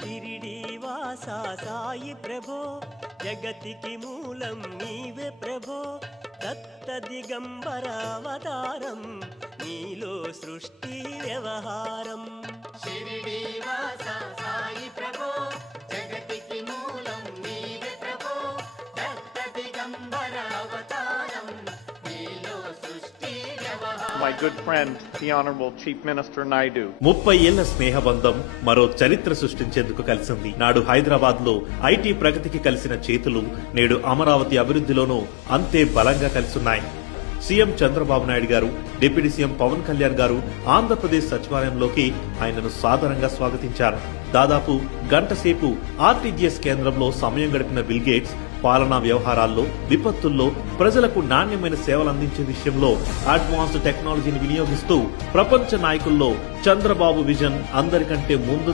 షిరిడి వాసా సాయి ప్రభో జగతికి మూలం నీవే ప్రభో దత్త దిగంబర అవతారం నీలో సృష్టి వ్యవహారం షిరిడి వాసా సాయి ప్రభో జగతికి మూలం నీవే ప్రభో దత్త దిగంబర అవతారం నీలో సృష్టి వ్యవహారం. My good friend, the Honorable Chief Minister Naidu. 30 ఏళ్ల స్నేహబంధం మరో చరిత్ర సృష్టించేందుకు కలిసింది. నాడు హైదరాబాద్ లో ఐటీ ప్రగతికి కలిసిన చేతులు నేడు అమరావతి అభివృద్ధిలోనూ అంతే బలంగా కలిసున్నాయి. సీఎం చంద్రబాబు నాయుడు గారు, డిప్యూటీ సీఎం పవన్ కళ్యాణ్ గారు ఆంధ్రప్రదేశ్ సచివాలయంలోకి ఆయనను సాదరంగా స్వాగతించారు. దాదాపు గంట సేపు ఆర్టీజీఎస్ కేంద్రంలో సమయం గడిపిన బిల్ గేట్స్ పాలనా వ్యవహారాల్లో, విపత్తుల్లో ప్రజలకు నాణ్యమైన సేవలు అందించే విషయంలో అడ్వాన్స్డ్ టెక్నాలజీని వినియోగిస్తూ ప్రపంచ నాయకుల్లో చంద్రబాబు విజన్ అందరికంటే ముందు